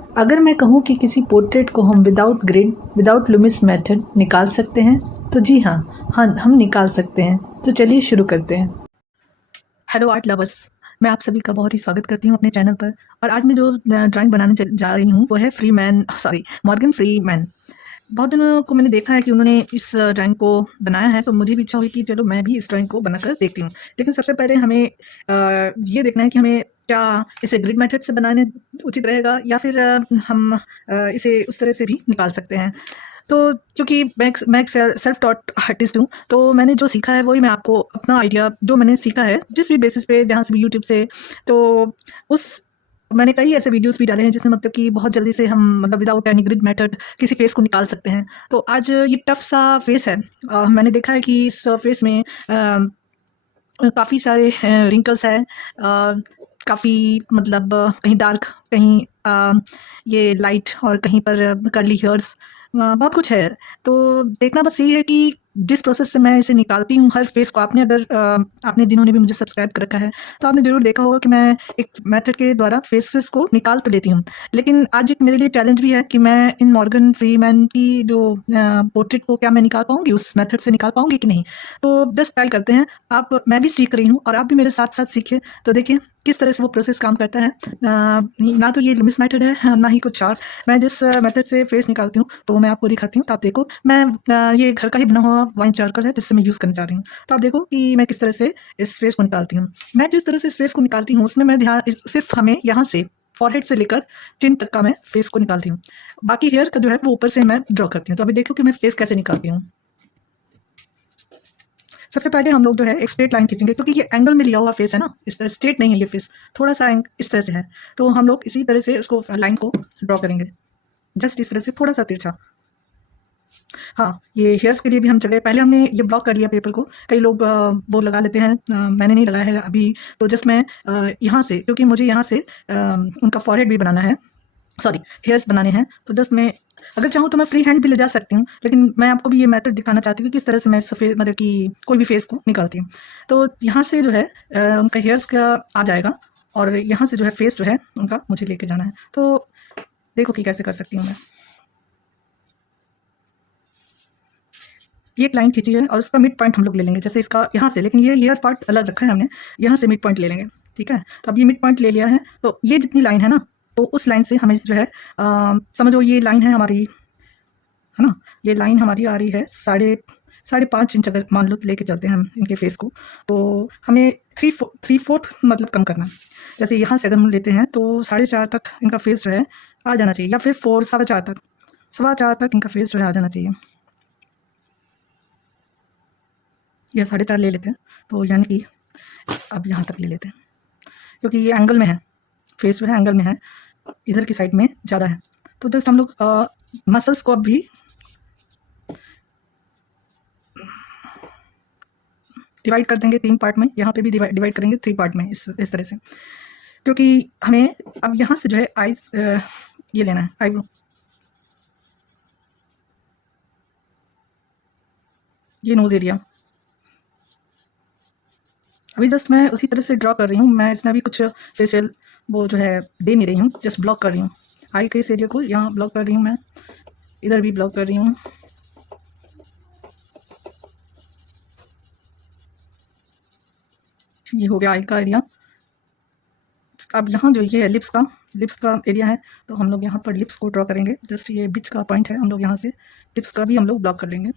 अगर मैं कहूँ कि किसी पोर्ट्रेट को हम without grid, without Loomis method निकाल सकते हैं, तो जी हाँ, हम निकाल सकते हैं। तो चलिए शुरू करते हैं। हेलो आर्ट लवर्स, मैं आप सभी का बहुत ही स्वागत करती हूँ अपने चैनल पर। और आज मैं जो ड्राइंग बनाने जा रही हूँ वो है मॉर्गन फ्रीमैन। बहुत दिनों को मैंने देखा है कि उन्होंने इस ड्राइंग को बनाया है, तो मुझे भी इच्छा हुई कि चलो मैं भी इस ड्राइंग को बनाकर देखती हूँ। लेकिन सबसे पहले हमें ये देखना है कि हमें क्या इसे ग्रिड मेथड से बनाने उचित रहेगा, या फिर हम इसे उस तरह से भी निकाल सकते हैं। तो क्योंकि मैं एक सेल्फ टॉट आर्टिस्ट हूँ, तो मैंने जो सीखा है वही मैं आपको अपना आइडिया जो मैंने सीखा है जिस भी बेसिस पे, जहाँ से भी यूट्यूब से, तो उस मैंने कई ऐसे वीडियोस भी डाले हैं जिसमें मतलब कि बहुत जल्दी से हम मतलब विदाउट एनी ग्रिड मेथड किसी फेस को निकाल सकते हैं। तो आज ये टफ सा फेस है। मैंने देखा है कि इस फेस में काफ़ी सारे रिंकल्स हैं, काफ़ी मतलब कहीं डार्क, कहीं ये लाइट, और कहीं पर कर्ली हेयर्स, बहुत कुछ है। तो देखना बस यही है कि जिस प्रोसेस से मैं इसे निकालती हूँ हर फेस को, आपने जिन्होंने भी मुझे सब्सक्राइब कर रखा है तो आपने ज़रूर देखा होगा कि मैं एक मेथड के द्वारा फेसेस को निकाल तो लेती हूँ। लेकिन आज एक मेरे लिए चैलेंज भी है कि मैं इन मॉर्गन फ्रीमैन की जो पोर्ट्रेट को क्या मैं निकाल पाऊँगी, उस मेथड से निकाल पाऊँगी कि नहीं। तो जस्ट ट्राई करते हैं। मैं भी सीख रही हूँ और आप भी मेरे साथ साथ सीखिए, तो देखिए किस तरह से वो प्रोसेस काम करता है। ना तो ये मिस मेथड है, ना ही कुछ और। मैं जिस मेथड से फेस निकालती हूँ तो मैं आपको दिखाती हूँ। तो आप देखो, मैं ये घर का ही बना हुआ वाइन चारकोल है जिससे मैं यूज़ करने जा रही हूँ। तो आप देखो कि मैं किस तरह से इस फेस को निकालती हूँ। मैं जिस तरह से इस फेस को निकालती हूँ उसमें मैं सिर्फ हमें यहाँ से फॉरहेड से लेकर चिन तक का मैं फेस को निकालती हूँ। बाकी हेयर का जो है वो ऊपर से मैं ड्रॉ करती हूँ। तो अभी देखो कि मैं फेस कैसे निकालती हूँ। सबसे पहले हम लोग जो है एक स्ट्रेट लाइन खींचेंगे, क्योंकि ये एंगल में लिया हुआ फेस है ना, इस तरह स्ट्रेट नहीं है ये फेस, थोड़ा सा इस तरह से है। तो हम लोग इसी तरह से उसको लाइन को ड्रॉ करेंगे, जस्ट इस तरह से थोड़ा सा तिरछा। हाँ, ये हेयर्स के लिए भी हम चले, पहले हमने ये ब्लॉक कर लिया पेपर को। कई लोग वो लगा लेते हैं, मैंने नहीं लगाया है अभी। तो जस्ट मैं यहाँ से, क्योंकि मुझे यहाँ से उनका फॉरहेड भी बनाना है, सॉरी हेयर्स बनाने हैं, तो जस्ट मैं अगर चाहूँ तो मैं फ्री हैंड भी ले जा सकती हूँ, लेकिन मैं आपको भी ये मेथड दिखाना चाहती हूँ कि किस तरह से मैं सफ़ेद मतलब कि कोई भी फेस को निकालती हूँ। तो यहाँ से जो है उनका हेयर्स का आ जाएगा, और यहाँ से जो है फेस जो है उनका मुझे लेके जाना है। तो देखो कि कैसे कर सकती हूँ मैं। ये एक लाइन खींची है और उसका मिड पॉइंट हम लोग ले लेंगे, जैसे इसका यहाँ से, लेकिन ये हेयर पार्ट अलग रखा है हमने, यहाँ से मिड पॉइंट ले लेंगे। ठीक है, तो अब ये मिड पॉइंट ले लिया है, तो ये जितनी लाइन है ना, तो उस लाइन से हमें जो है समझो ये लाइन है हमारी, है ना। ये लाइन हमारी आ रही है साढ़े 5 इंच, अगर मान लो तो लेके चलते हैं हम इनके फेस को, तो हमें थ्री फोर्थ मतलब कम करना है। जैसे यहाँ से अगर हम लेते हैं तो 4.5 तक इनका फेस जो है आ जाना चाहिए, या फिर 4 सवा चार तक इनका फेस जो है आ जाना चाहिए। या 4.5 ले लेते हैं, तो यानी कि अब यहाँ तक ले लेते हैं, क्योंकि ये एंगल में है, फेस जो है एंगल में है, इधर की साइड में ज़्यादा है। तो जस्ट हम लोग मसल्स को अब भी डिवाइड कर देंगे 3 पार्ट में, यहाँ पे भी डिवाइड करेंगे 3 पार्ट में, इस तरह से। क्योंकि हमें अब यहाँ से जो है आईज ये लेना है, आईब्रो, ये नोज़ एरिया। अभी जस्ट मैं उसी तरह से ड्रॉ कर रही हूँ, मैं इसमें अभी कुछ फेशियल वो जो है दे नहीं रही हूँ, जस्ट ब्लॉक कर रही हूँ। आई के इस एरिया को यहाँ ब्लॉक कर रही हूँ मैं, इधर भी ब्लॉक कर रही हूँ। ये हो गया आई का एरिया। अब यहाँ जो ये है लिप्स का एरिया है, तो हम लोग यहाँ पर लिप्स को ड्रॉ करेंगे। जस्ट ये बीच का पॉइंट है, हम लोग यहाँ से लिप्स का भी हम लोग ब्लॉक कर लेंगे।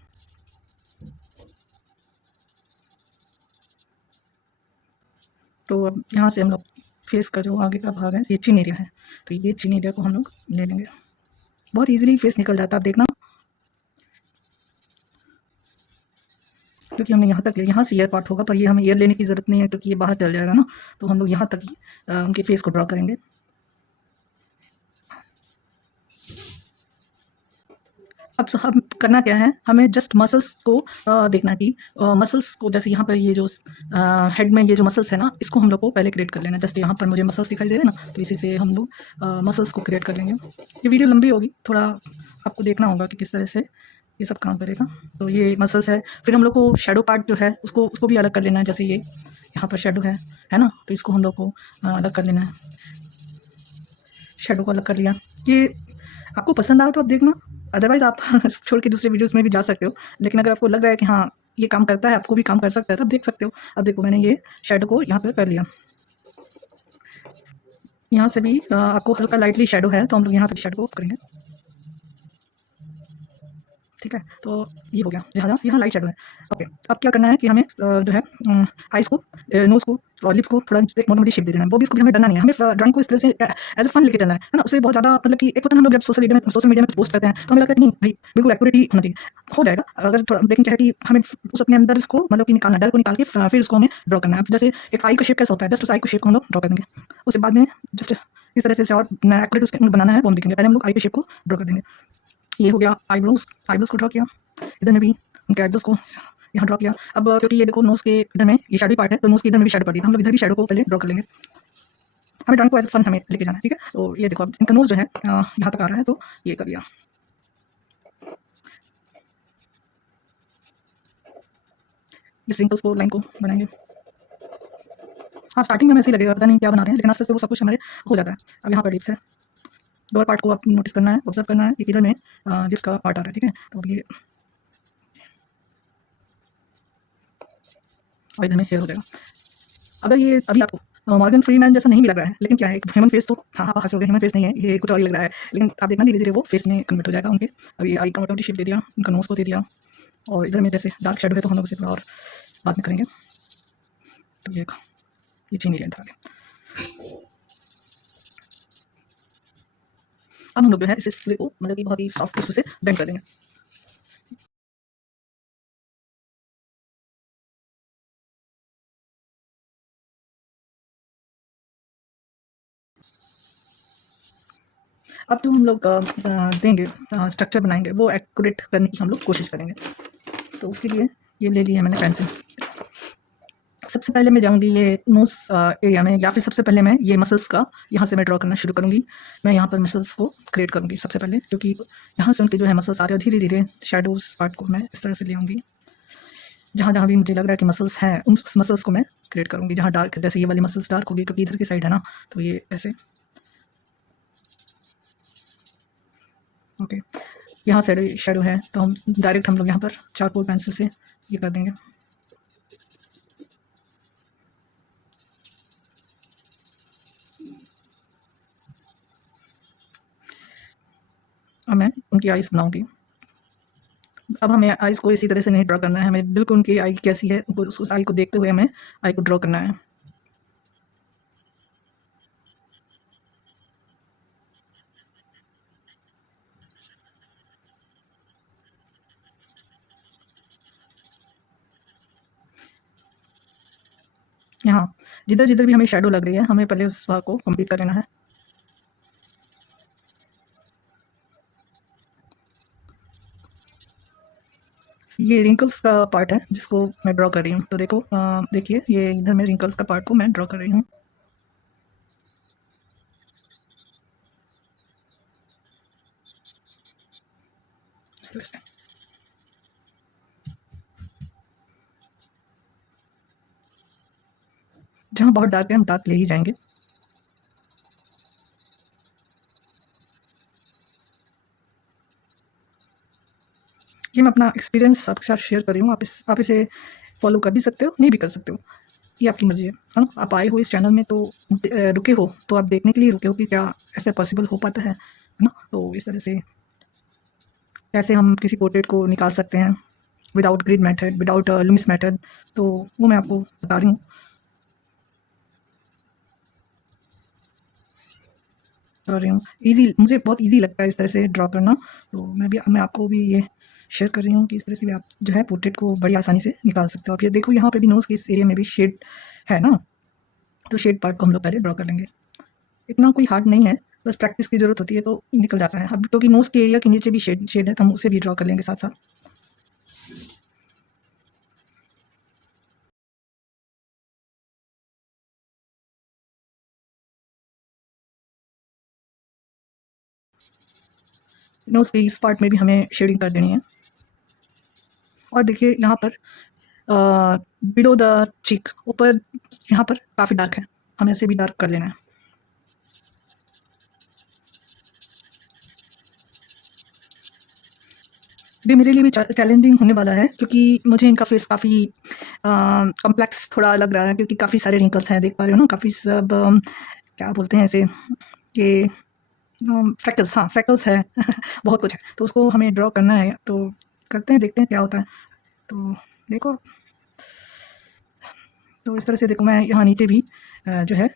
तो अब यहाँ से हम लोग फेस का जो आगे का भाग है, ये चिन एरिया है, तो ये चिन एरिया को हम लोग ले लेंगे। बहुत इजीली फेस निकल जाता है, आप देखना, क्योंकि हमने यहाँ तक लिया। यहाँ से ईयर पार्ट होगा, पर ये हमें ईयर लेने की ज़रूरत नहीं है क्योंकि ये बाहर चल जाएगा ना। तो हम लोग यहाँ तक ही उनके फेस को ड्रॉ करेंगे। अब हम करना क्या है, हमें जस्ट मसल्स को देखना कि मसल्स को, जैसे यहाँ पर ये जो हेड में ये जो मसल्स है ना, इसको हम लोग को पहले क्रिएट कर लेना। जस्ट यहाँ पर मुझे मसल्स दिखाई दे रहे हैं ना, तो इसी से हम लोग मसल्स को क्रिएट कर लेंगे। ये वीडियो लंबी होगी, थोड़ा आपको देखना होगा कि किस तरह से ये सब काम करेगा। तो ये मसल्स है, फिर हम लोग को शेडो पार्ट जो है उसको उसको भी अलग कर लेना है। जैसे ये यहाँ पर शेडो है ना, तो इसको हम लोग को अलग कर लेना है। शेडो को अलग कर लिया। ये आपको पसंद आया तो आप देखना, अदरवाइज़ आप छोड़ के दूसरे वीडियोज़ में भी जा सकते हो। लेकिन अगर आपको लग रहा है कि हाँ, ये काम करता है, आपको भी काम कर सकता है, तब देख सकते हो। अब देखो मैंने ये शेडो को यहाँ पे कर लिया। यहाँ से भी आपको हल्का लाइटली शेडो है, तो हम लोग यहाँ पे शेडो को करेंगे। ठीक है, तो ये हो गया, जहाँ यहाँ लाइट शेडो है। ओके, अब क्या करना है कि हमें जो है आइज़ को, नोज़ को और लिप्स को थोड़ा एक मोटी-मोटी शेप दे देना है। वो भी इसको भी हमें डरना नहीं है, हमें ड्राइंग को इस तरह से एज़ अ फन लेके चलना है ना? उससे बहुत ज़्यादा मतलब कि एक होता है ना, हम लोग जब सोशल मीडिया में कुछ पोस्ट करते हैं, तो हमें लगता है कि नहीं भाई बिल्कुल एक्यूरेट ही होना चाहिए। हो जाएगा, अगर थोड़ा लेकिन क्या है कि हमें उस अपने अंदर को मतलब कि निकालना, डर को निकाल के फिर उसको हमें ड्रॉ करना है। अब जैसे एक आई का शेप कैसा होता है, जस्ट उस आई के शेप को हम लोग ड्रॉ कर देंगे। उसके बाद में जस्ट इस तरह से और एक्यूरेट उसके बनाना है, वो हम देखेंगे। पहले हम लोग आई के शेप को ड्रॉ कर देंगे। ये हो गया आईब्रोज, आईब्रोज को ड्रॉ किया। इधर में भी उनके आईब्रोज को यहाँ ड्रॉ किया। अब क्योंकि ये देखो नोज़ के इधर में ये शैडो पार्ट है, तो नोज़ के इधर में भी शैडो पड़ रही है, तो हम लोग इधर भी शैडो को पहले ड्रॉ कर लेंगे। हमें ड्राइंग को एज फन हमें लेके जाना है, ठीक है। तो ये देखो अब इनका नोज़ जो है यहाँ तक आ रहा है, तो ये कर लिया। इस रिंकल्स को, लाइन को बनाएंगे। हाँ, स्टार्टिंग में हमें ऐसे ही लगेगा, पता नहीं क्या बना रहे हैं, लेकिन आस्ते आस्ते वो सब कुछ हमारे हो जाता है। अब यहाँ पर लिप्स है, लोअर पार्ट को आप नोटिस करना है, ऑब्जर्व करना है कि किधर में लिप्स का पार्ट आ रहा है, ठीक है। तो अब ये और इधर में हेयर हो जाएगा। अगर ये अभी आपको मॉर्गन फ्रीमैन जैसा नहीं भी लग रहा है, लेकिन क्या है, एक ह्यूमन फेस, तो हाँ आप हंसोगे, ह्यूमन फेस नहीं है, ये कुछ और ही लग रहा है, लेकिन आप देखना धीरे धीरे वो फेस में कन्वर्ट हो जाएगा उनके। अब ये आई का मोटामोटी शेप दे दिया, उनका नोज़ को दे दिया, और इधर में जैसे डार्क शेडो है, तो हम लोग इसे थोड़ा और बाद में करेंगे। तो ये चीनी लेंथ आ गया। अब हम लोग जो है इस स्प्रे को मतलब कि बहुत ही सॉफ्ट टिश्यू से बेंड कर देंगे। अब जो हम लोग देंगे स्ट्रक्चर बनाएंगे, वो एक्यूरेट करने की हम लोग कोशिश करेंगे। तो उसके लिए ये ले लिया है मैंने पेंसिल। सबसे पहले मैं जाऊंगी ये नोज एरिया में, या फिर सबसे पहले मैं ये मसल्स का यहाँ से मैं ड्रॉ करना शुरू करूँगी। मैं यहाँ पर मसल्स को क्रिएट करूँगी सबसे पहले, क्योंकि यहाँ से उनके जो है मसल्स आ रहे हैं, धीरे धीरे शेडोज पार्ट को मैं इस तरह से ले आऊँगी। जहाँ जहाँ भी मुझे लग रहा है कि मसल्स हैं, उन मसल्स को मैं क्रिएट करूँगी। जहाँ डार्क, जैसे ये वाली मसल्स डार्क होगी क्योंकि इधर की साइड है ना, तो ये ऐसे। ओके, यहाँ शेडो है, तो हम लोग यहाँ पर चारकोल पेंसिल से ये कर देंगे। अब मैं उनकी आइज़ बनाऊँगी। अब हमें आइज़ को इसी तरह से नहीं ड्रॉ करना है, हमें बिल्कुल उनकी आई कैसी है उस आई को देखते हुए हमें आई को ड्रॉ करना है। यहाँ जिधर जिधर भी हमें शेडो लग रही है, हमें पहले उस भाग को कंप्लीट कर लेना है। ये रिंकल्स का पार्ट है जिसको मैं ड्रॉ कर रही हूँ। तो देखो देखिए, ये इधर में रिंकल्स का पार्ट को मैं ड्रॉ कर रही हूँ। इस तरह से जहाँ बहुत डार्क है हम डार्क ले ही जाएंगे। ये मैं अपना एक्सपीरियंस आपके साथ शेयर कर रही हूँ। आप इसे फॉलो कर भी सकते हो, नहीं भी कर सकते हो, ये आपकी मर्ज़ी है ना। आप आए हो इस चैनल में तो रुके हो, तो आप देखने के लिए रुके हो कि क्या ऐसा पॉसिबल हो पाता है ना। तो इस तरह से कैसे हम किसी पोर्ट्रेट को निकाल सकते हैं without grid method, without Loomis method, तो वो मैं आपको बता रही हूँ। कर रही हूँ ईज़ी, मुझे बहुत ईज़ी लगता है इस तरह से ड्रॉ करना। तो मैं आपको भी ये शेयर कर रही हूँ कि इस तरह से भी आप जो है पोर्ट्रेट को बड़ी आसानी से निकाल सकते हो। आप ये देखो, यहाँ पे भी नोज़ के इस एरिया में भी शेड है ना, तो शेड पार्ट को हम लोग पहले ड्रॉ कर लेंगे। इतना कोई हार्ड नहीं है, बस प्रैक्टिस की ज़रूरत होती है तो निकल जाता है। अब क्योंकि नोज़ के एरिया के नीचे भी शेड है, तो हम उसे भी ड्रॉ कर लेंगे साथ साथ। नोज़ के इस पार्ट में भी हमें शेडिंग कर देनी है। और देखिए यहाँ पर बिलो द चीक, ऊपर यहाँ पर काफ़ी डार्क है, हमें इसे भी डार्क कर लेना है। ये मेरे लिए भी चैलेंजिंग होने वाला है, क्योंकि मुझे इनका फेस काफ़ी कॉम्प्लेक्स थोड़ा लग रहा है, क्योंकि काफ़ी सारे रिंकल्स हैं, देख पा रहे हो ना, काफ़ी सब क्या बोलते हैं इसे, कि फ्रैकल्स, हाँ फ्रैकल्स है बहुत कुछ है, तो उसको हमें ड्रॉ करना है, तो करते हैं, देखते हैं क्या होता है। तो देखो, तो इस तरह से देखो, मैं यहाँ नीचे भी जो है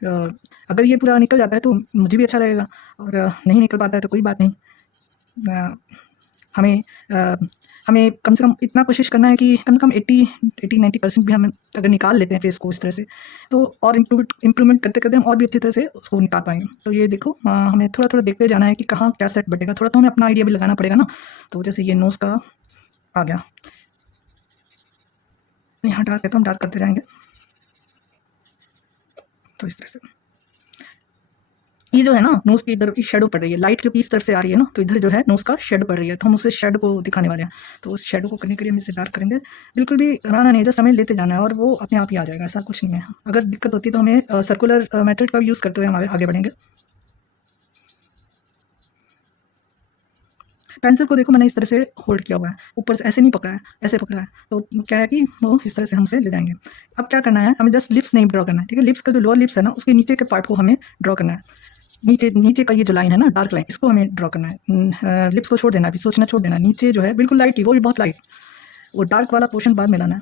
अगर ये पूरा निकल जाता है तो मुझे भी अच्छा लगेगा, और नहीं निकल पाता है तो कोई बात नहीं। अ, हमें अ, हमें कम से कम इतना कोशिश करना है कि कम से कम 80-90% भी हम अगर निकाल लेते हैं फेस को इस तरह से, तो और इम्प्रूवमेंट करते करते हम और भी अच्छी तरह से उसको निकाल पाएंगे। तो ये देखो, हमें थोड़ा थोड़ा देखते जाना है कि कहाँ क्या सेट बैठेगा, थोड़ा तो हमें अपना आइडिया भी लगाना पड़ेगा ना। तो जैसे ये नोज़ का आ गया, यहाँ डार्क है तो हम डार्क करते जाएंगे, तो इस तरह से ये जो है ना, नोज़ की इधर की शेडो पड़ रही है, लाइट क्योंकि इस तरफ से आ रही है ना, तो इधर जो है नोज़ का शेड पड़ रही है, तो हम उसे शेड को दिखाने वाले हैं। तो उस शेडो को करने के लिए हम इसे डार्क करेंगे, बिल्कुल भी घबराना नहीं है, जस्ट हमें लेते जाना है और वो अपने आप ही आ जाएगा, ऐसा कुछ नहीं है। अगर दिक्कत होती है तो हमें सर्कुलर मेथड का यूज़ करते हुए हमारे आगे बढ़ेंगे। पेंसिल को देखो, मैंने इस तरह से होल्ड किया हुआ है, ऊपर से ऐसे नहीं पकड़ा है, ऐसे पकड़ा है, तो क्या है कि वो इस तरह से हमसे ले जाएंगे। अब क्या करना है, हमें जस्ट लिप्स नहीं ड्रॉ करना है, ठीक है। लिप्स का जो लोअर लिप्स है ना, उसके नीचे के पार्ट को हमें ड्रॉ करना है। नीचे नीचे का ये जो लाइन है ना, डार्क लाइन, इसको हमें ड्रॉ करना है। लिप्स को छोड़ देना, अभी सोचना छोड़ देना। नीचे जो है बिल्कुल लाइट ही, वो भी बहुत लाइट, वो डार्क वाला पोर्शन बाद में लाना है।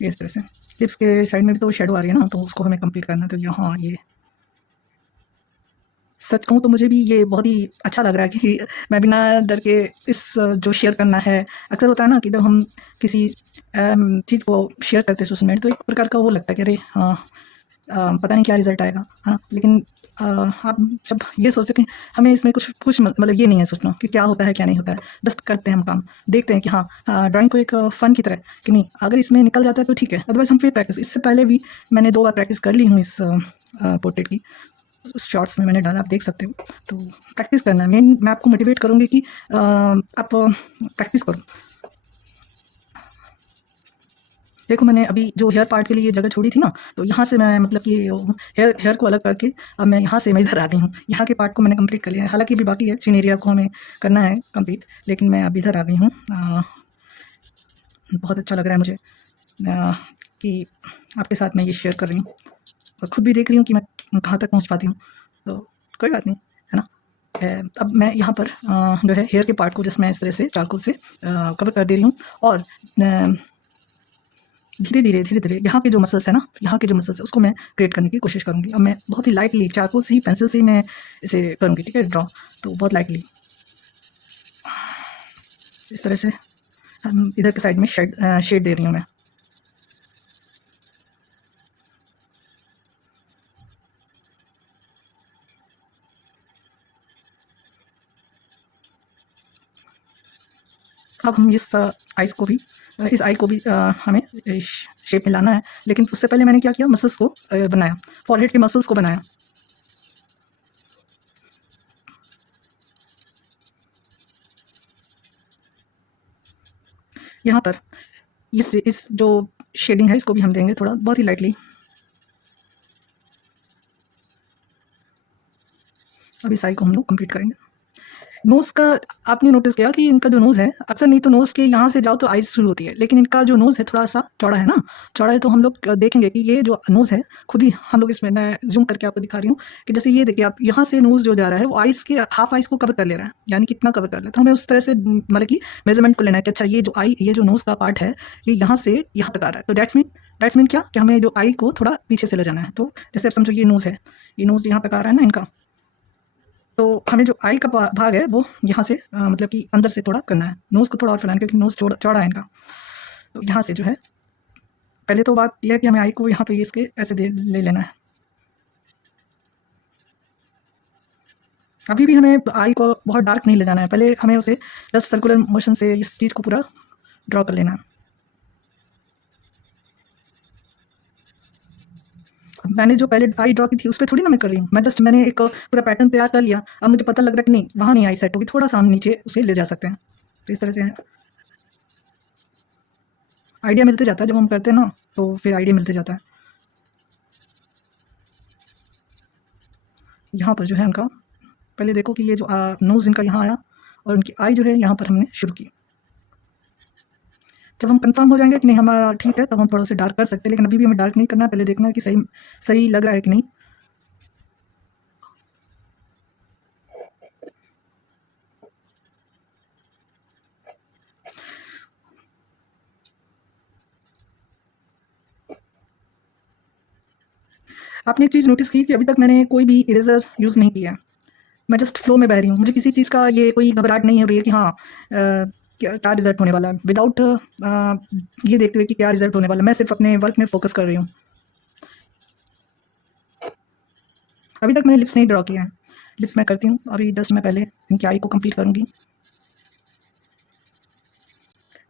ये इस तरह से लिप्स के साइड में भी तो शेडो आ रही है ना, तो उसको हमें कंप्लीट करना है। तो यहाँ ये सच कहूँ तो मुझे भी ये बहुत ही अच्छा लग रहा है कि मैं बिना डर के इस जो शेयर करना है, अक्सर होता है ना कि जब हम किसी चीज़ को शेयर करते हैं सोशल मीडिया, तो एक प्रकार का वो लगता है कि अरे हाँ, पता नहीं क्या रिजल्ट आएगा, है ना। लेकिन आप जब ये सोचते कि हमें इसमें कुछ कुछ मतलब ये नहीं है सोचना कि क्या होता है क्या नहीं होता है, जस्ट करते हैं हम काम, देखते हैं कि हाँ, ड्राइंग को एक फ़न की तरह कि नहीं, अगर इसमें निकल जाता है तो ठीक है, अदरवाइज़ हम फिर प्रैक्टिस, इससे पहले भी मैंने 2 बार प्रैक्टिस कर ली हूँ इस पोर्ट्रेट की, उस शॉर्ट्स में मैंने डाला, आप देख सकते हो। तो प्रैक्टिस करना है मेन, मैं आपको मोटिवेट करूँगी कि आप प्रैक्टिस करो। देखो, मैंने अभी जो हेयर पार्ट के लिए ये जगह छोड़ी थी ना, तो यहाँ से मैं मतलब कि हेयर हेयर को अलग करके अब मैं यहाँ से मैं इधर आ गई हूँ। यहाँ के पार्ट को मैंने कंप्लीट कर लिया है, हालांकि अभी बाकी है, चिन एरिया को हमें करना है कंप्लीट, लेकिन मैं अब इधर आ गई हूँ। बहुत अच्छा लग रहा है मुझे कि आपके साथ मैं ये शेयर कर रही हूँ, और खुद भी देख रही हूँ कि मैं कहाँ तक पहुँच पाती हूँ। तो कोई बात नहीं, है ना। अब मैं यहाँ पर जो है हेयर के पार्ट को जस्ट मैं इस तरह से चारकोल से कवर कर दे रही हूँ, और धीरे धीरे यहाँ के जो मसल्स है ना, यहाँ के जो मसल्स है उसको मैं क्रिएट करने की कोशिश करूँगी। अब मैं बहुत ही लाइटली चारकोल से ही, पेंसिल से ही मैं इसे करूँगी, ठीक है, ड्रॉ। तो बहुत लाइटली इस तरह से हम इधर के साइड में शेड दे रही हूँ मैं। अब हम इस आइज़ को भी, इस आई को भी हमें शेप में लाना है, लेकिन उससे पहले मैंने क्या किया, मसल्स को बनाया, फॉरहेड के मसल्स को बनाया। यहाँ पर इस जो शेडिंग है इसको भी हम देंगे थोड़ा, बहुत ही लाइटली। अब इस आई को हम लोग कंप्लीट करेंगे। नोज़ का आपने नोटिस किया कि इनका जो नोज़ है, अक्सर नहीं तो नोज़ के यहाँ से जाओ तो आइज़ शुरू होती है, लेकिन इनका जो नोज़ है थोड़ा सा चौड़ा है ना, चौड़ा है, तो हम लोग देखेंगे कि ये जो नोज़ है, खुद ही हम लोग इसमें, मैं जूम करके आपको दिखा रही हूँ कि जैसे ये देखिए आप, यहाँ से नोज़ जो जा रहा है वो आइज़ के हाफ आइज़ को कवर कर ले रहा है, यानी कितना कवर कर रहा है। तो हमें उस तरह से मतलब कि मेजरमेंट को लेना है कि अच्छा, ये जो नोज़ का पार्ट है, ये यहाँ से यहाँ तक आ रहा है, तो दैट्स मीन क्या कि हमें जो आई को थोड़ा पीछे से ले जाना है। तो जैसे आप समझो ये नोज़ है, ये नोज़ यहाँ तक आ रहा है ना इनका, तो हमें जो आई का भाग है वो यहाँ से मतलब कि अंदर से थोड़ा करना है, नोज़ को थोड़ा और फैलाना, क्योंकि नोज़ चौड़ा है इनका। तो यहाँ से जो है, पहले तो बात यह है कि हमें आई को यहाँ पे इसके ऐसे ले लेना है। अभी भी हमें आई को बहुत डार्क नहीं ले जाना है, पहले हमें उसे जस्ट सर्कुलर मोशन से इस चीज़ को पूरा ड्रॉ कर लेना है। मैंने जो पहले आई ड्रॉ की थी उस पर थोड़ी ना मैं कर रही हूँ, मैंने एक पूरा पैटर्न तैयार कर लिया। अब मुझे पता लग रहा है कि नहीं, वहाँ नहीं आई सेट होगी, थोड़ा सा हम नीचे उसे ले जा सकते हैं। तो इस तरह से आइडिया मिलते जाता है, जब हम करते हैं ना तो फिर आइडिया मिलते जाता है। यहाँ पर जो है उनका, पहले देखो कि ये जो नोज़ इनका यहाँ आया और उनकी आई जो है यहाँ पर हमने शुरू की। जब हम कंफर्म हो जाएंगे कि नहीं हमारा ठीक है, तब हम थोड़ा सा डार्क कर सकते हैं, लेकिन अभी भी हमें डार्क नहीं करना है। पहले देखना है कि सही सही लग रहा है कि नहीं। आपने एक चीज़ नोटिस की कि अभी तक मैंने कोई भी इरेज़र यूज़ नहीं किया। मैं जस्ट फ्लो में बह रही हूँ। मुझे किसी चीज़ का ये कोई घबराहट नहीं हो रही है कि हाँ क्या रिज़ल्ट होने वाला है, विदाउट ये देखते हुए कि क्या रिज़ल्ट होने वाला है। मैं सिर्फ अपने वर्क में फ़ोकस कर रही हूँ। अभी तक मैंने लिप्स नहीं ड्रॉ किया है। लिप्स मैं करती हूँ अभी, जस्ट मैं पहले इनकी आई को कंप्लीट करूँगी।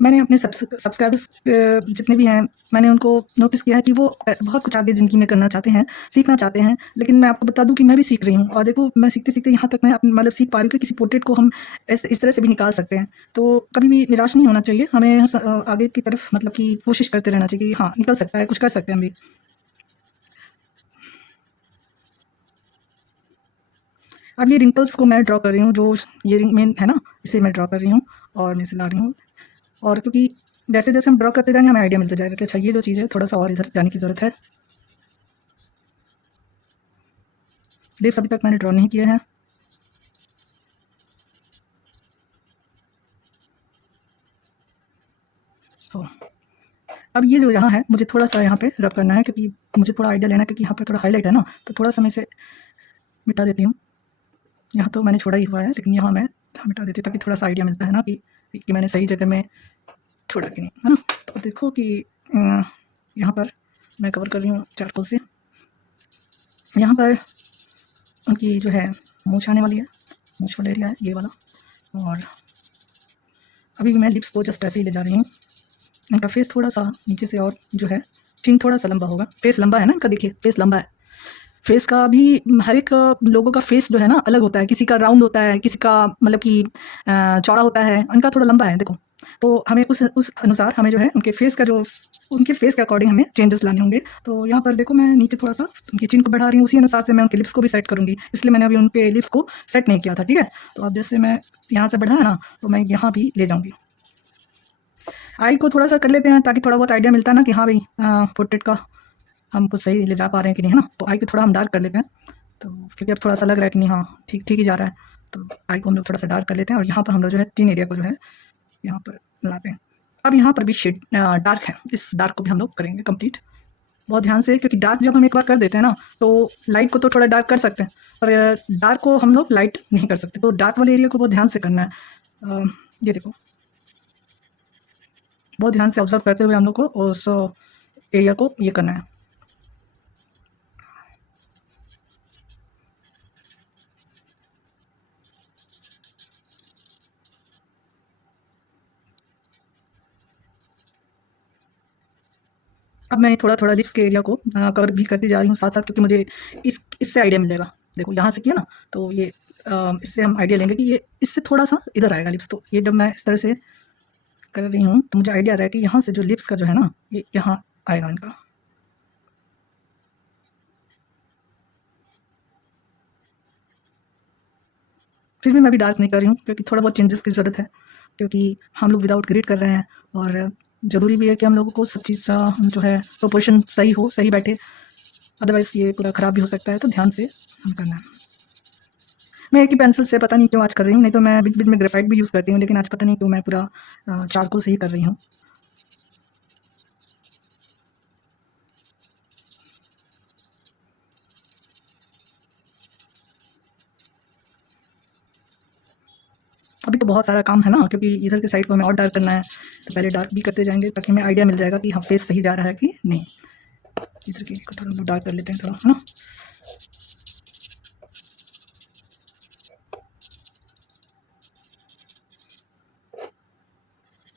मैंने अपने सब्सक्राइबर्स जितने भी हैं, मैंने उनको नोटिस किया है कि वो बहुत कुछ आगे ज़िंदगी में करना चाहते हैं, सीखना चाहते हैं। लेकिन मैं आपको बता दूं कि मैं भी सीख रही हूँ, और देखो मैं सीखते-सीखते यहाँ तक मैं मतलब सीख पा रही हूँ कि किसी पोर्ट्रेट को हम इस तरह से भी निकाल सकते हैं। तो कभी भी निराश नहीं होना चाहिए, हमें आगे की तरफ मतलब कि कोशिश करते रहना चाहिए कि हाँ, निकल सकता है, कुछ कर सकते हैं हम भी। अब ये रिंकल्स को मैं ड्रॉ कर रही हूँ, जो ये रिंग मेन है ना, इसे मैं ड्रॉ कर रही हूँ और मैं इसे ला रही हूँ। और क्योंकि जैसे-जैसे हम ड्रॉ करते जाएँगे हमें आइडिया मिलता जाएगा कि अच्छा ये जो चीज़ है थोड़ा-सा और इधर जाने की ज़रूरत है। लिप्स अभी तक मैंने ड्रॉ नहीं किए हैं। सो अब ये जो यहाँ है, मुझे थोड़ा-सा यहाँ पे रब करना है, क्योंकि मुझे थोड़ा आइडिया लेना है, क्योंकि यहाँ पे थोड़ा हाईलाइट है ना, तो थोड़ा-सा मैं इसे मिटा देती हूँ। यहाँ तो मैंने छोड़ा ही हुआ है, लेकिन यहाँ मैं मिटा देती हूँ ताकि थोड़ा-सा आइडिया मिलता है ना कि मैंने सही जगह में छोड़ा कि नहीं, है ना? तो देखो कि यहाँ पर मैं कवर कर रही हूँ चारकोल से। यहाँ पर उनकी जो है मूंछ आने वाली है, मूंछ वाला एरिया है ये वाला। और अभी मैं लिप्स को जस्ट ऐसे ही ले जा रही हूँ। इनका फेस थोड़ा-सा नीचे से, और जो है चिन थोड़ा-सा लंबा होगा। फेस लंबा है ना इनका, देखिए फेस लंबा है। फेस का भी हर एक लोगों का फेस जो है ना अलग होता है। किसी का राउंड होता है, किसी का मतलब कि चौड़ा होता है, इनका थोड़ा लंबा है देखो। तो हमें उस अनुसार हमें जो है उनके फेस के अकॉर्डिंग हमें चेंजेस लाने होंगे। तो यहाँ पर देखो मैं नीचे थोड़ा-सा उनकी चिन को बढ़ा रही हूँ, उसी अनुसार से मैं उनके लिप्स को भी सेट करूँगी। इसलिए मैंने अभी उनके लिप्स को सेट नहीं किया था, ठीक है? तो अब जैसे मैं यहाँ से बढ़ाया ना, तो मैं यहाँ भी ले जाऊँगी। आई को थोड़ा-सा कर लेते हैं ताकि थोड़ा बहुत आइडिया मिलता है ना कि हाँ भाई पोर्ट्रेट का हम कुछ सही ले जा पा रहे हैं कि नहीं, है ना? तो आई को थोड़ा हम डार्क कर लेते हैं। तो क्योंकि अब थोड़ा-सा लग रहा है कि नहीं हाँ, ठीक ठीक ही जा रहा है। तो आई को हम लोग थोड़ा-सा डार्क कर लेते हैं, और यहाँ पर हम लोग जो है चिन एरिया को जो है यहाँ पर लाते हैं। अब यहाँ पर भी शेड डार्क है, इस डार्क को भी हम लोग करेंगे कंप्लीट। बहुत ध्यान से, क्योंकि डार्क जब हम एक बार कर देते हैं ना, तो लाइट को तो थोड़ा डार्क कर सकते हैं, पर डार्क को हम लोग लाइट नहीं कर सकते। तो डार्क वाले एरिया को बहुत ध्यान से करना है। ये देखो, बहुत ध्यान से ऑब्जर्व करते हुए हम लोग को उस एरिया को ये करना है। अब मैं थोड़ा-थोड़ा लिप्स के एरिया को कवर भी करती जा रही हूँ साथ-साथ, क्योंकि मुझे इससे आइडिया मिलेगा। देखो यहाँ से किया ना, तो ये इससे हम आइडिया लेंगे कि ये इससे थोड़ा-सा इधर आएगा लिप्स। तो ये जब मैं इस तरह से कर रही हूँ, तो मुझे आइडिया आ रहा है कि यहाँ से जो लिप्स का जो है ना, ये यहाँ आएगा इनका। फिर भी मैं अभी डार्क नहीं कर रही हूँ, क्योंकि थोड़ा बहुत चेंजेस की ज़रूरत है, क्योंकि हम लोग विदाउट ग्रिड कर रहे हैं, और ज़रूरी भी है कि हम लोगों को सब चीज़ जो है प्रोपोर्शन सही हो, सही बैठे। अदरवाइज़ ये पूरा ख़राब भी हो सकता है, तो ध्यान से हम करना है। मैं एक ही पेंसिल से पता नहीं क्यों आज कर रही हूँ, नहीं तो मैं बीच-बीच में ग्रेफाइट भी यूज़ करती हूँ, लेकिन आज पता नहीं क्यों मैं पूरा चारकोल से ही कर रही हूँ। अभी तो बहुत सारा काम है ना, क्योंकि इधर के साइड को हमें और डार्क करना है, तो पहले डार्क भी करते जाएंगे ताकि हमें आइडिया मिल जाएगा कि हाँ फेस सही जा रहा है कि नहीं। इधर के को थोड़ा डार्क कर लेते हैं थोड़ा, है ना?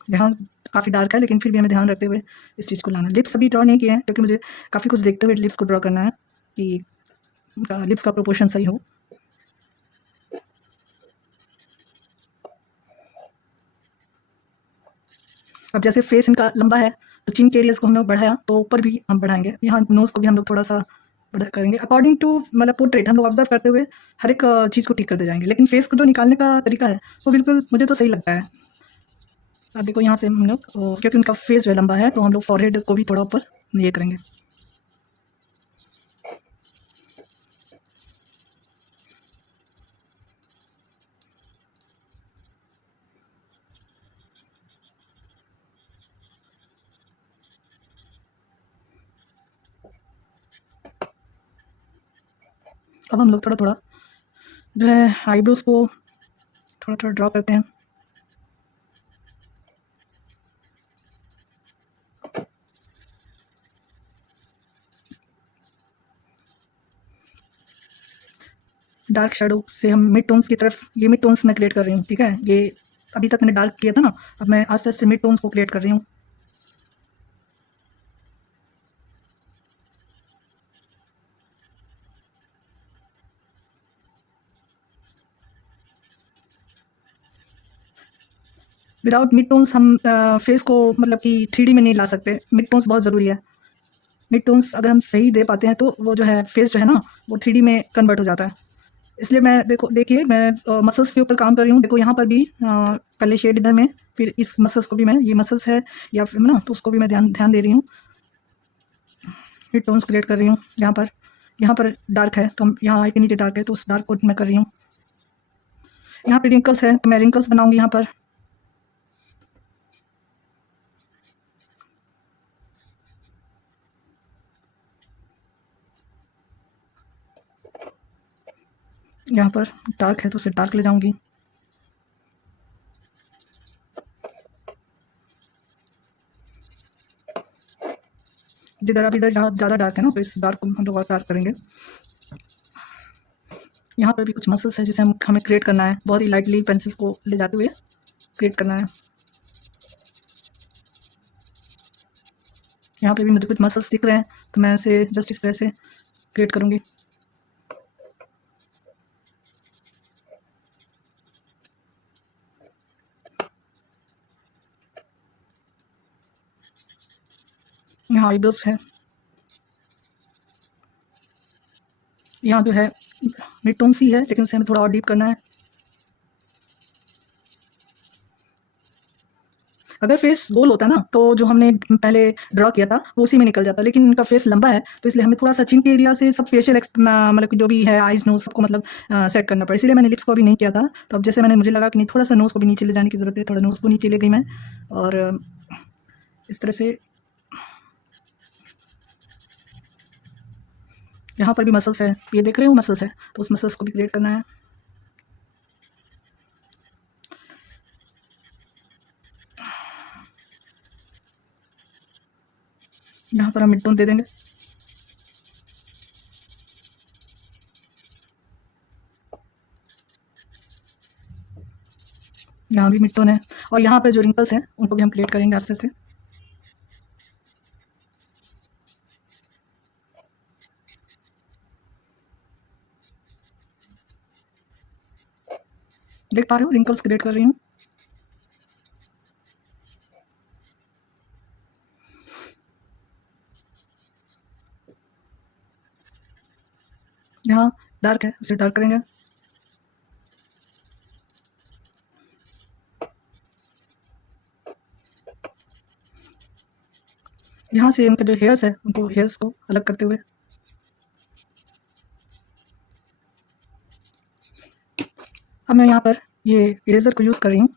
यहाँ काफ़ी डार्क है, लेकिन फिर भी हमें ध्यान रखते हुए इस चीज़ को लाना है। लिप्स अभी ड्रॉ नहीं किए हैं, क्योंकि मुझे काफ़ी कुछ देखते हुए लिप्स को ड्रॉ करना है कि उनका लिप्स का प्रोपोर्शन सही हो। अब जैसे फेस इनका लंबा है, तो चिन के एरियाज़ को हम लोग बढ़ाया, तो ऊपर भी हम बढ़ाएँगे। यहाँ नोज़ को भी हम लोग थोड़ा-सा बड़ा करेंगे अकॉर्डिंग टू मतलब पोर्ट्रेट हम लोग ऑब्जर्व करते हुए हर एक चीज़ को ठीक करते जाएंगे, लेकिन फेस को जो निकालने का तरीका है वो बिल्कुल मुझे तो सही लगता है। अब देखो यहाँ से हम लोग क्योंकि उनका फेस जो है लंबा है तो हम लोग फॉरहेड को भी थोड़ा ऊपर ये करेंगे। अब हम लोग थोड़ा थोड़ा जो है आईब्रोज को थोड़ा थोड़ा ड्रॉ करते हैं। डार्क शेडो से हम मिड टोन्स की तरफ, ये मिड टोन्स मैं क्रिएट कर रही हूँ, ठीक है। ये अभी तक मैंने डार्क किया था ना, अब मैं आस्ते आस्ते मिड टोन्स को क्रिएट कर रही हूँ। विदाउट मिड टोन्स हम फेस को मतलब कि 3D में नहीं ला सकते, मिड टोन्स बहुत ज़रूरी है। मिड टोन्स अगर हम सही दे पाते हैं तो वो जो है फेस जो है ना वो 3D में कन्वर्ट हो जाता है। इसलिए मैं देखिए मैं मसल्स के ऊपर काम कर रही हूँ। देखो यहाँ पर भी पहले शेड इधर में, फिर इस मसल्स को भी मैं, ये मसल्स है या फिर ना, तो उसको भी मैं ध्यान दे रही हूँ। मिड टोन्स क्रिएट कर रही हूँ। यहाँ पर डार्क है तो यहाँ आई के नीचे डार्क है तो उस डार्क को मैं कर रही हूँ। यहाँ पे रिंकल्स है तो मैं रिंकल्स बनाऊँगी यहाँ पर। यहाँ पर डार्क है तो उसे डार्क ले जाऊँगी। जिधर अब इधर ज़्यादा डार्क है ना तो इस डार्क को हम लोग और डार्क करेंगे। यहाँ पर भी कुछ मसल्स है जिसे हमें क्रिएट करना है, बहुत ही लाइटली पेंसिल्स को ले जाते हुए क्रिएट करना है। यहाँ पे भी मुझे कुछ मसल्स दिख रहे हैं तो मैं उसे जस्ट इस तरह से क्रिएट करूँगी। यहाँ आईब्रोज है, यहाँ जो है मिड टोन सी है लेकिन उसे हमें थोड़ा और डीप करना है। अगर फेस गोल होता ना तो जो हमने पहले ड्रॉ किया था वो उसी में निकल जाता, लेकिन इनका फेस लंबा है तो इसलिए हमें थोड़ा सा चिन के एरिया से सब फेशियल मतलब कि जो भी है आइज नोज सबको मतलब सेट करना पड़ा, इसीलिए मैंने लिप्स को अभी नहीं किया था। तो अब जैसे मुझे लगा कि नहीं थोड़ा सा नोज़ को भी नीचे ले जाने की ज़रूरत है, थोड़ा नोज़ को नीचे ले गई मैं और इस तरह से। यहाँ पर भी मसल्स है, ये देख रहे हो मसल्स है तो उस मसल्स को भी क्रिएट करना है। यहाँ पर हम मिड टोन दे देंगे। यहाँ भी मिड टोन है और यहाँ पर जो रिंकल्स हैं उनको भी हम क्रिएट करेंगे आस्ते से। देख पा रहे हो रिंकल्स क्रिएट कर रही हूँ। यहाँ डार्क है इसे डार्क करेंगे। यहाँ से इनका जो हेयर्स है उनको हेयर्स को अलग करते हुए। अब मैं यहाँ पर ये इरेजर को यूज़ कर रही हूँ।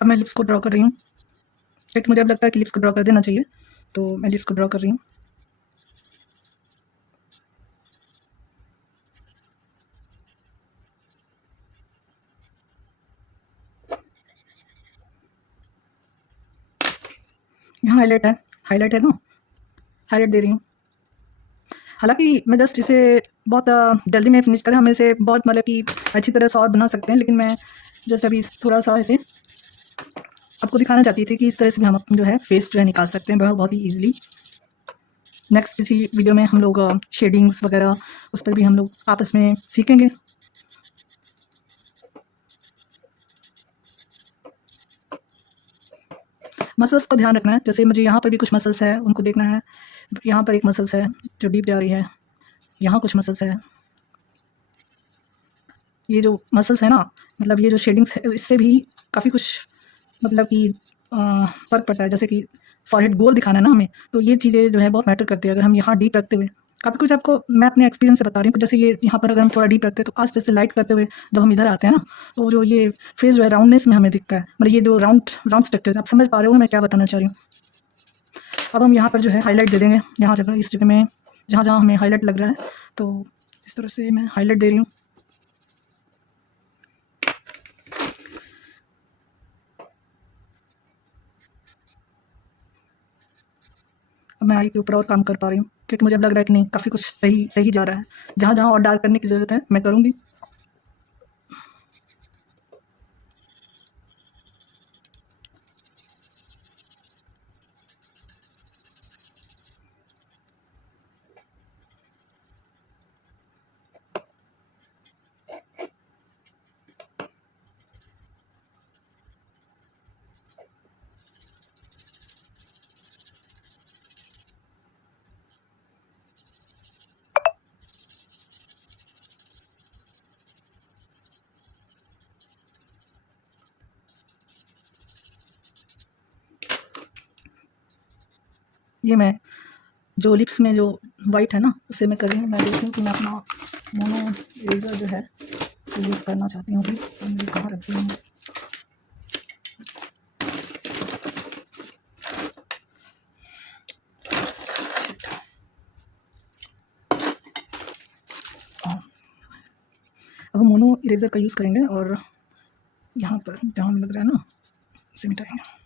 अब मैं लिप्स को ड्रॉ कर रही हूँ, लेकिन मुझे अब लगता है कि लिप्स को ड्रॉ कर देना चाहिए तो मैं लिप्स को ड्रॉ कर रही हूँ। यहाँ हाईलाइट है ना, हाईलाइट दे रही हूँ। हालांकि मैं जस्ट इसे बहुत जल्दी में फिनिश करें, हम इसे बहुत मतलब कि अच्छी तरह से और बना सकते हैं, लेकिन मैं जस्ट अभी थोड़ा सा इसे आपको दिखाना चाहती थी कि इस तरह से भी हम अपनी जो है फेस जो है निकाल सकते हैं बहुत ही ईजिली। नेक्स्ट किसी वीडियो में हम लोग शेडिंग्स वगैरह उस पर भी हम लोग आपस में सीखेंगे। मसल्स को ध्यान रखना है, जैसे मुझे यहाँ पर भी कुछ मसल्स है उनको देखना है। यहाँ पर एक मसल्स है जो डीप जा रही है, यहाँ कुछ मसल्स है। ये जो मसल्स है ना, मतलब ये जो शेडिंग्स है इससे भी काफ़ी कुछ मतलब कि फ़र्क पड़ता है। जैसे कि फॉरहेड गोल दिखाना है ना हमें, तो ये चीज़ें जो है बहुत मैटर करती है। अगर हम यहाँ डीप रखते हुए काफ़ी कुछ आपको मैं अपने एक्सपीरियंस से बता रही हूँ, जैसे ये यहाँ पर अगर हम थोड़ा डीप रखते हैं तो आस्ते से लाइट करते हुए जब हम इधर आते हैं ना, तो जो ये फेस जो है राउंडनेस में हमें दिखता है। मतलब ये जो राउंड राउंड स्ट्रक्चर, आप समझ पा रहे हो मैं क्या बताना चाह रही हूँ। अब हम यहाँ पर जो है हाईलाइट दे देंगे, यहाँ जगह इस जगह में जहाँ जहाँ हमें हाईलाइट लग रहा है, तो इस तरह से मैं हाईलाइट दे रही हूँ। अब मैं आई के ऊपर और काम कर पा रही हूँ, क्योंकि मुझे अब लग रहा है कि नहीं काफ़ी कुछ सही सही जा रहा है। जहाँ जहाँ और डार्क करने की ज़रूरत है मैं करूँगी। ये मैं जो लिप्स में जो वाइट है ना उसे मैं कर रही हूँ। मैं देखती हूँ कि मैं अपना मोनो इरेज़र जो है उसे यूज़ करना चाहती हूँ। अभी मुझे कहाँ रखती हूँ। अब हम मोनो इरेज़र का यूज़ करेंगे और यहाँ पर जहाँ लग रहा है ना इसे मिटाएंगे।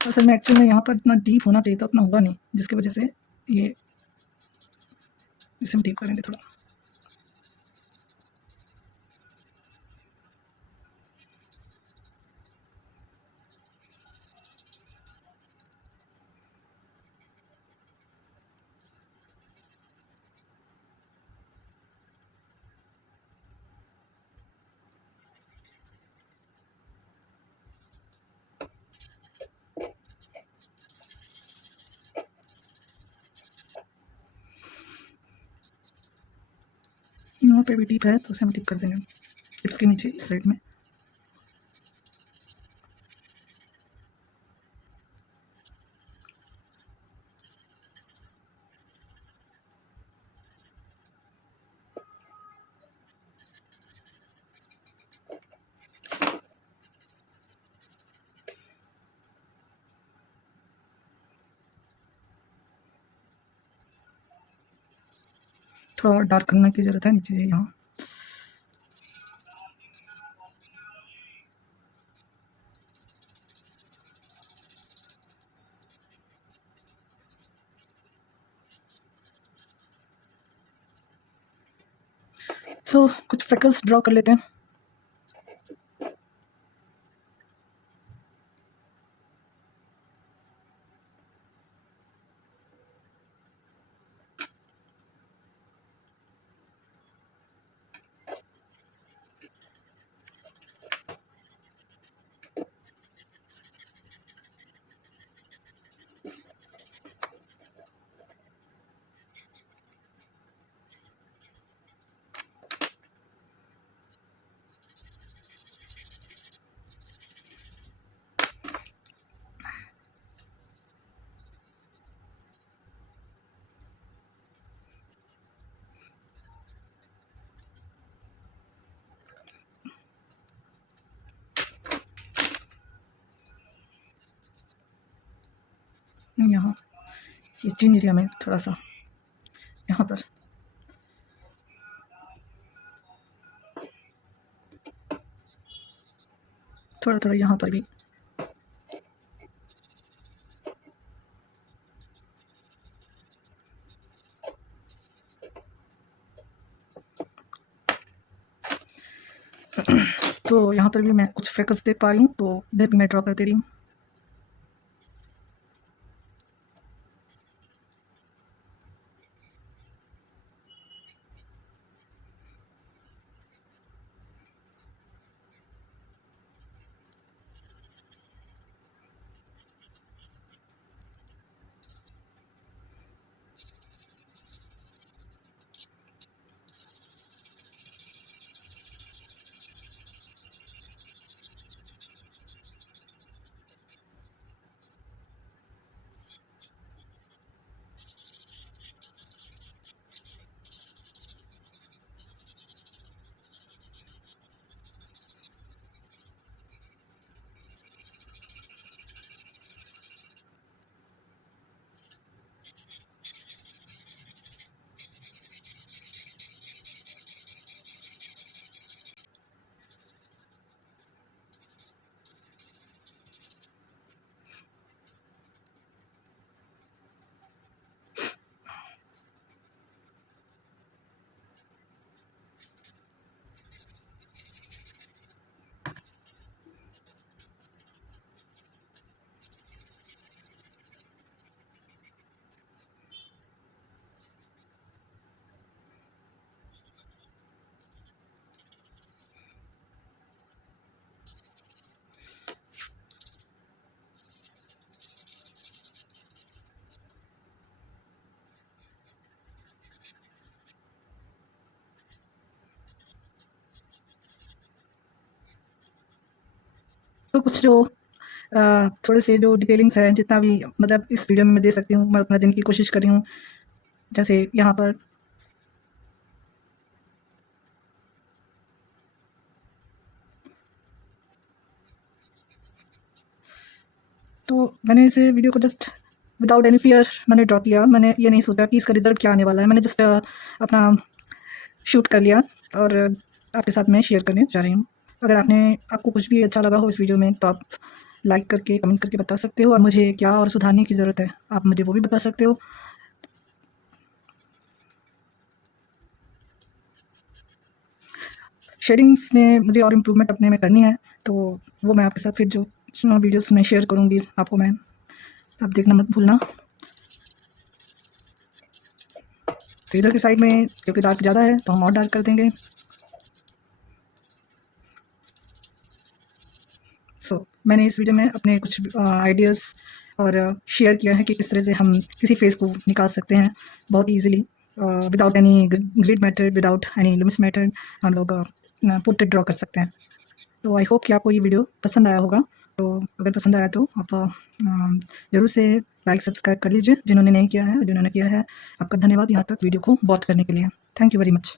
असल में एक्चुअली में यहाँ पर इतना डीप होना चाहिए था, उतना हुआ नहीं, जिसकी वजह से ये इसे हम डीप करेंगे थोड़ा। यहाँ पे भी डीप है तो उसे हम डीप कर देंगे लिप्स के नीचे इस साइड में। थोड़ा और डार्क करने की ज़रूरत है नीचे यहाँ। कुछ फ्रेकल्स ड्रॉ कर लेते हैं। यहाँ ये चिन एरिया में थोड़ा सा यहाँ पर थोड़ा थोड़ा यहाँ पर भी। तो यहाँ पर भी मैं कुछ फ्रेकल्स देख पा रही हूँ, तो इधर भी मैं ड्रॉ कर दे रही हूँ। कुछ जो थोड़े से जो डिटेलिंग्स है, जितना भी मतलब इस वीडियो में मैं दे सकती हूँ, मैं उतना देने की कोशिश कर रही हूँ। जैसे यहाँ पर तो मैंने इसे वीडियो को जस्ट विदाउट एनी फियर मैंने ड्रॉ किया। मैंने ये नहीं सोचा कि इसका रिज़ल्ट क्या आने वाला है। मैंने जस्ट अपना शूट कर लिया और आपके साथ मैं शेयर करने जा रही हूँ। अगर आपको कुछ भी अच्छा लगा हो इस वीडियो में तो आप लाइक करके कमेंट करके बता सकते हो, और मुझे क्या और सुधारने की ज़रूरत है आप मुझे वो भी बता सकते हो। शेडिंग्स में मुझे और इम्प्रूवमेंट अपने में करनी है, तो वो मैं आपके साथ फिर जो वीडियोस में शेयर करूँगी आपको मैं, आप देखना मत भूलना। तो इधर की साइड में क्योंकि डार्क ज़्यादा है तो हम और डार्क कर देंगे। मैंने इस वीडियो में अपने कुछ आइडियाज़ और शेयर किया है कि किस तरह से हम किसी फेस को निकाल सकते हैं बहुत easily, without any grid method, without any Loomis method हम लोग पोर्ट्रेट ड्रॉ कर सकते हैं। तो आई होप कि आपको ये वीडियो पसंद आया होगा। तो अगर पसंद आया तो आप ज़रूर से लाइक सब्सक्राइब कर लीजिए जिन्होंने नहीं किया है, जिन्होंने किया है आपका धन्यवाद यहाँ तक वीडियो को वॉच करने के लिए। Thank you very much.